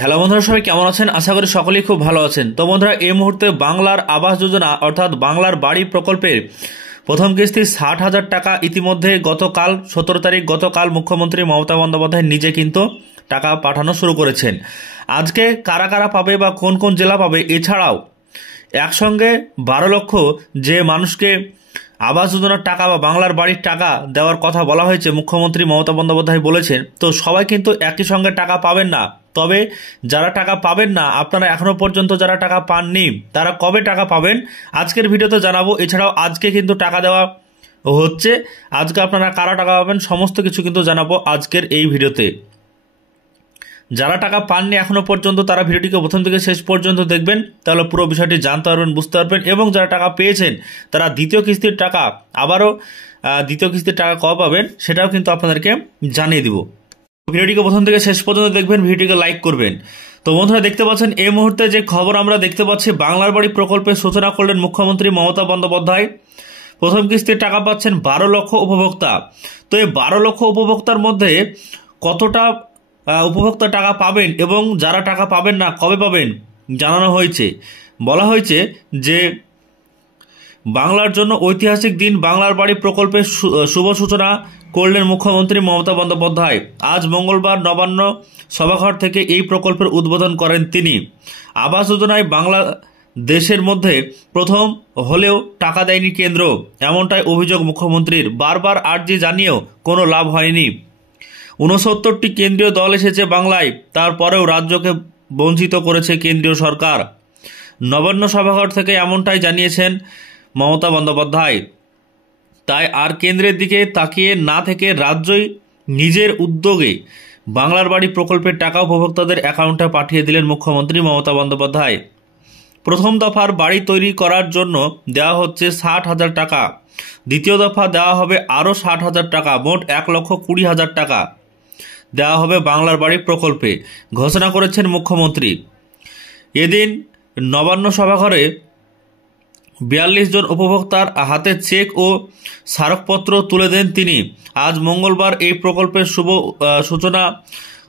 Hello বন্ধুরা, সবাই কেমন আছেন? আশা করি সকলেই খুব ভালো আছেন। তো বন্ধুরা, এই মুহূর্তে বাংলার আবাস যোজনা অর্থাৎ বাংলার বাড়ি প্রকল্পের প্রথম কিস্তি 60,000 টাকা ইতিমধ্যে গতকাল 17 তারিখ মুখ্যমন্ত্রী মমতা বন্দ্যোপাধ্যায় নিজে কিন্তু টাকা পাঠানো শুরু করেছেন। আজকে কারা কারা পাবে বা কোন কোন জেলা পাবে, এছাড়াও একসঙ্গে 12 লক্ষ যে মানুষকে আবাস যোজনার টাকা বা বাংলার বাড়ির টাকা দেওয়ার কথা বলা হয়েছে, মুখ্যমন্ত্রী মমতা বন্দ্যোপাধ্যায় বলেছেন। তো সবাই কিন্তু একই সঙ্গে টাকা পাবেন না। তবে যারা টাকা পাবেন না, আপনারা এখনো পর্যন্ত যারা টাকা পাননি, তারা কবে টাকা পাবেন আজকের ভিডিওতে জানাবো। এছাড়াও আজকে কিন্তু টাকা দেওয়া হচ্ছে। আজকে আপনারা কারা টাকা পাবেন সমস্ত কিছু কিন্তু জানাবো আজকের এই ভিডিওতে। যারা টাকা পাননি এখনো পর্যন্ত, তারা ভিডিওটিকে প্রথম থেকে শেষ পর্যন্ত দেখবেন, তাহলে পুরো বিষয়টি জানতে পারবেন, বুঝতে পারবেন। এবং যারা টাকা পেয়েছেন তারা দ্বিতীয় কিস্তির টাকা কবে পাবেন সেটাও কিন্তু আপনাদেরকে জানিয়ে দিব। ভিডিওটিকে প্রথম থেকে শেষ পর্যন্ত দেখবেন, ভিডিওটিকে লাইক করবেন। তো বন্ধুরা, দেখতে পাচ্ছেন এই মুহূর্তে যে খবর আমরা দেখতে পাচ্ছি, বাংলার বাড়ি প্রকল্পের সূচনা করলেন মুখ্যমন্ত্রী মমতা বন্দ্যোপাধ্যায়। প্রথম কিস্তির টাকা পাচ্ছেন 12 লক্ষ উপভোক্তা। তো এই 12 লক্ষ উপভোক্তার মধ্যে কতটা উপভোক্তা টাকা পাবেন এবং যারা টাকা পাবেন না কবে পাবেন জানানো হয়েছে। বলা হয়েছে যে বাংলার জন্য ঐতিহাসিক দিন, বাংলার বাড়ি প্রকল্পের শুভ সূচনা করলেন মুখ্যমন্ত্রী মমতা বন্দ্যোপাধ্যায়। আজ মঙ্গলবার নবান্ন সভাঘর থেকে এই প্রকল্পের উদ্বোধন করেন তিনি। আবাস যোজনায় বাংলা দেশের মধ্যে প্রথম হলেও টাকা দেয়নি কেন্দ্র, এমনটাই অভিযোগ মুখ্যমন্ত্রীর। বারবার আর্জি জানিয়েও কোনো লাভ হয়নি। 69টি কেন্দ্রীয় দল এসেছে বাংলায়, তারপরেও রাজ্যকে বঞ্চিত করেছে কেন্দ্রীয় সরকার। নবান্ন সভাঘর থেকে এমনটাই জানিয়েছেন মমতা বন্দ্যোপাধ্যায়। তাই আর কেন্দ্রের দিকে তাকিয়ে না থেকে রাজ্যই নিজের উদ্যোগে বাংলার বাড়ি প্রকল্পের টাকা উপভোক্তাদের অ্যাকাউন্টে পাঠিয়ে দিলেন মুখ্যমন্ত্রী মমতা বন্দ্যোপাধ্যায়। প্রথম দফার বাড়ি তৈরি করার জন্য দেওয়া হচ্ছে 60,000 টাকা। দ্বিতীয় দফা দেওয়া হবে আরও 60,000 টাকা, মোট 1,20,000 টাকা দেওয়া হবে বাংলার বাড়ি প্রকল্পে, ঘোষণা করেছেন মুখ্যমন্ত্রী। এদিন নবান্ন সভাঘরে 42 জন উপভোক্তার হাতে চেক ও স্মারকপত্র তুলে দেন তিনি। আজ মঙ্গলবার এই প্রকল্পের শুভ সূচনা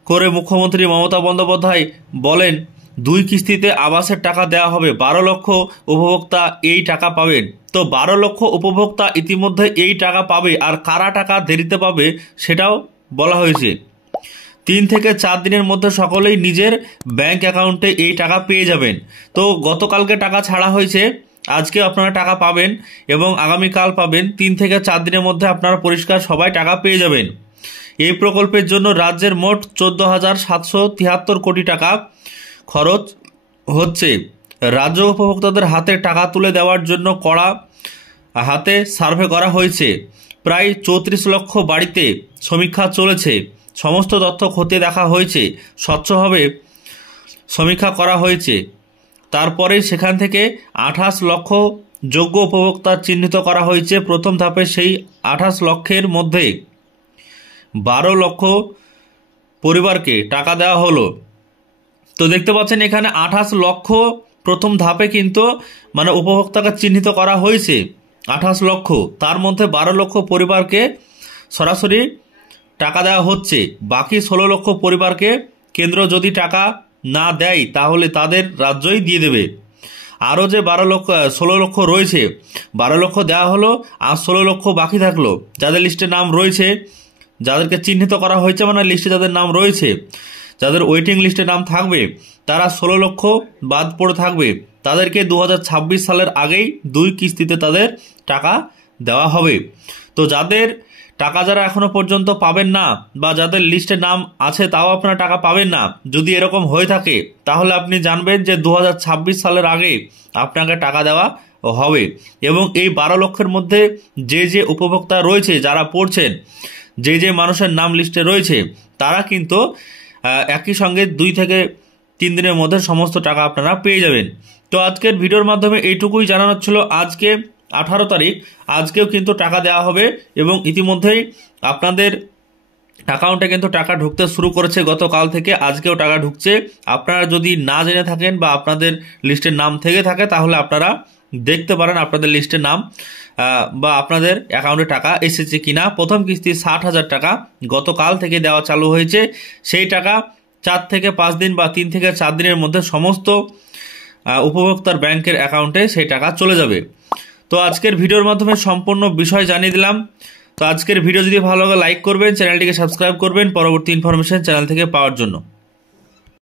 করে মুখ্যমন্ত্রী মমতা বন্দ্যোপাধ্যায় বলেন, 2 কিস্তিতে আবাসের টাকা দেওয়া হবে। 12 লক্ষ উপভোক্তা এই টাকা পাবেন। তো 12 লক্ষ উপভোক্তা ইতিমধ্যে এই টাকা পাবে। আর কারা টাকা দেরিতে পাবে সেটাও বলা হয়েছে। 3 থেকে 4 দিনের মধ্যে সকলেই নিজের ব্যাংক অ্যাকাউন্টে এই টাকা পেয়ে যাবেন। তো গতকালকে টাকা ছাড়া হয়েছে, আজকে আপনারা টাকা পাবেন এবং আগামীকাল পাবেন। 3 থেকে 4 দিনের মধ্যে আপনারা পরিষ্কার সবাই টাকা পেয়ে যাবেন। এই প্রকল্পের জন্য রাজ্যের মোট 14,773 কোটি টাকা খরচ হচ্ছে। রাজ্য উপভোক্তাদের হাতে টাকা তুলে দেওয়ার জন্য কড়া হাতে সার্ভে করা হয়েছে। প্রায় 34 লক্ষ বাড়িতে সমীক্ষা চলেছে। সমস্ত তথ্য খতিয়ে দেখা হয়েছে, স্বচ্ছভাবে সমীক্ষা করা হয়েছে। তারপরে সেখান থেকে 28 লক্ষ যোগ্য উপভোক্তা চিহ্নিত করা হয়েছে। প্রথম ধাপে সেই 28 লক্ষের মধ্যে 12 লক্ষ পরিবারকে টাকা দেওয়া হলো। তো দেখতে পাচ্ছেন এখানে 28 লক্ষ প্রথম ধাপে কিন্তু উপভোক্তাকে চিহ্নিত করা হয়েছে। 28 লক্ষ, তার মধ্যে 12 লক্ষ পরিবারকে সরাসরি টাকা দেওয়া হচ্ছে। বাকি 16 লক্ষ পরিবারকে কেন্দ্র যদি টাকা না দেয় তাহলে তাদের রাজ্যই দিয়ে দেবে। আরও যে 16 লক্ষ রয়েছে, 12 লক্ষ দেওয়া হলো আর 16 লক্ষ বাকি থাকলো। যাদের লিস্টে নাম রয়েছে, যাদেরকে চিহ্নিত করা হয়েছে, লিস্টে যাদের নাম রয়েছে, যাদের ওয়েটিং লিস্টে নাম থাকবে, তারা 16 লক্ষ বাদ পড়ে থাকবে। তাদেরকে 2026 সালের আগেই 2 কিস্তিতে তাদের টাকা দেওয়া হবে। তো যাদের টাকা যারা এখনো পর্যন্ত পাবেন না বা যাদের লিস্টে নাম আছে তাও আপনারা টাকা পাবেন না, যদি এরকম হয়ে থাকে তাহলে আপনি জানবেন যে 2026 সালের আগে আপনাকে টাকা দেওয়া হবে। এবং এই 12 লক্ষের মধ্যে যে যে উপভোক্তা রয়েছে, যারা পড়ছেন, যে যে মানুষের নাম লিস্টে রয়েছে, তারা কিন্তু একই সঙ্গে 2 থেকে 3 দিনের মধ্যে সমস্ত টাকা আপনারা পেয়ে যাবেন। তো আজকের ভিডিওর মাধ্যমে এইটুকুই জানানো ছিল। আজকে 18 তারিখ, আজকেও কিন্তু টাকা দেওয়া হবে এবং ইতিমধ্যেই আপনাদের অ্যাকাউন্টে কিন্তু টাকা ঢুকতে শুরু করেছে গতকাল থেকে। আজকেও টাকা ঢুকছে। আপনারা যদি না জেনে থাকেন বা আপনাদের লিস্টের নাম থেকে থাকে তাহলে আপনারা দেখতে পারেন আপনাদের লিস্টের নাম বা আপনাদের অ্যাকাউন্টে টাকা এসেছে কিনা। প্রথম কিস্তি 60,000 টাকা গতকাল থেকে দেওয়া চালু হয়েছে। সেই টাকা 4 থেকে 5 দিন বা 3 থেকে 4 দিনের মধ্যে সমস্ত উপভোক্তার ব্যাংকের অ্যাকাউন্টে সেই টাকা চলে যাবে। তো আজকের ভিডিওর মাধ্যমে সম্পূর্ণ বিষয় জানিয়ে দিলাম। তো আজকের ভিডিও যদি ভালো লাগে লাইক করবেন, চ্যানেলটিকে সাবস্ক্রাইব করবেন পরবর্তী ইনফরমেশন চ্যানেল থেকে পাওয়ার জন্য।